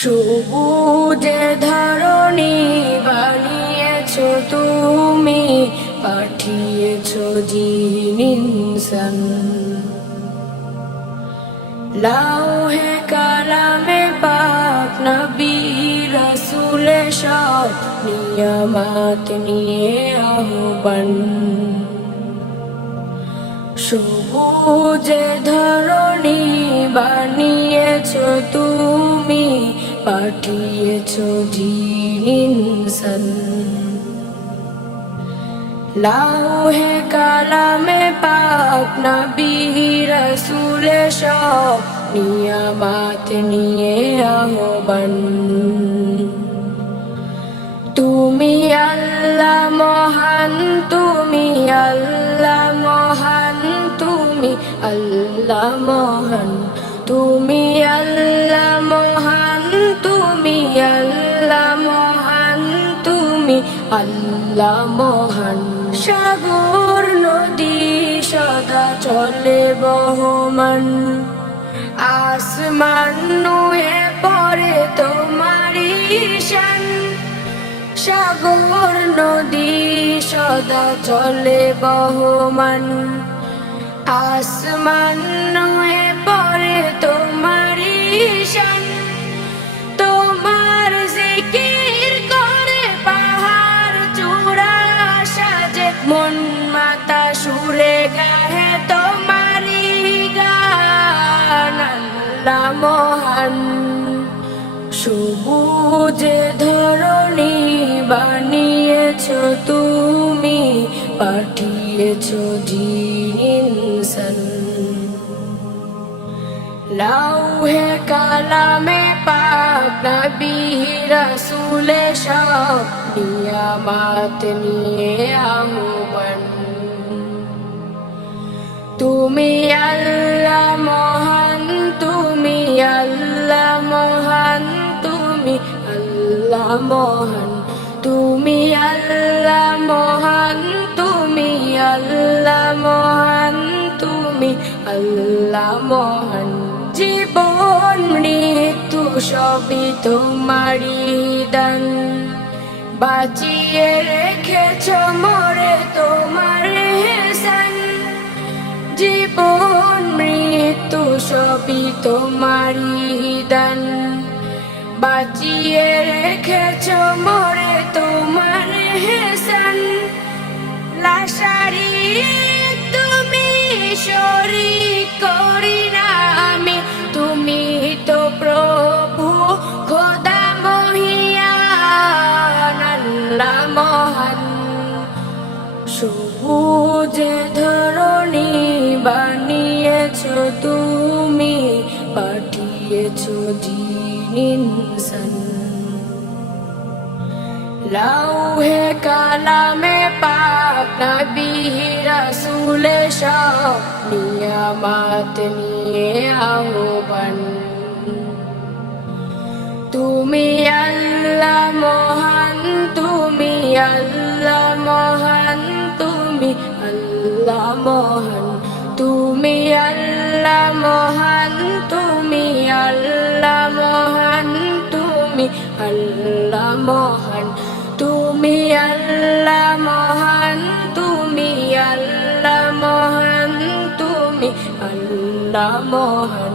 সবুজে ধরণী বানিয়েছো তুমি, পাঠিয়েছো জিন ইনসান। লাউহে কালামে পাক নবী রাসূলে সব নিয়ামত নিয়ে আহ্বান। সবুজে ধরণী বানিয়েছো তুমি, পাঠিয়েছো জিন ইনসান। লাউহে কালামে পাক নবী রাসূলে সব নিয়ামত নিয়ে আহ্বান। তুমি আল্লাহ মহান, তুমি আল্লাহ মহান, তুমি আল্লাহ মহান, তুমি আল্লাহ মহান, তুমি আল্লাহ মহান, তুমি আল্লাহ মহান। সাগর নদী সদা চলে বহমান, আসমান নুয়ে পড়ে তোমারি শান। সাগর নদী সদা চলে বহমান, আসমান নুয়ে পড়ে তোমারি শান। তোমার জিকির করে পাহাড় চূড়া সাজে, মন মাতা সুরে গাহে তোমারি গান। আল্লাহ মহান, সবুজে ধরণী বানিয়েছো তুমি, পাঠিয়েছো জিন ইনসান। লাউহে কালামে পাক নবী রাসূলে সব নিয়ামত নিয়ে আহ্বান। তুমি আল্লাহ মহান, তুমি আল্লাহ মহান, তুমি আল্লাহ মহান, তুমি আল্লাহ মহান, তুমি আল্লাহ মহান, তুমি আল্লাহ মহান। জীবন মৃত্যু সবই তোমারি দান, বাঁচিয়ে রেখেছো মোরে তোমার এহসান। জীবন মৃত্যু সবই তোমারি দান, বাঁচিয়ে রেখেছো মোরে তোমার এহসান। লাশারি তুমি শরীক করি না আমি, তুমি তো প্রভু খোদা মহিয়ান। আল্লাহ মহান, সবুজে ধরণী বানিয়েছো তুমি, পাঠিয়েছো জিন ইনসান। লাউহে কালামে পাক নবী রাসূলে সব নিয়ামত নিয়ে আহ্বান। তুমি আল্লাহ মহান, তুমি আল্লাহ মহান, তুমি আল্লাহ মহান, তুমি আল্লাহ মহান, তুমি আল্লাহ মহান, তুমি আল্লাহ মহান, তুমি আল্লাহ মহান, তুমি আল্লাহ মহান, তুমি আল্লাহ মহান।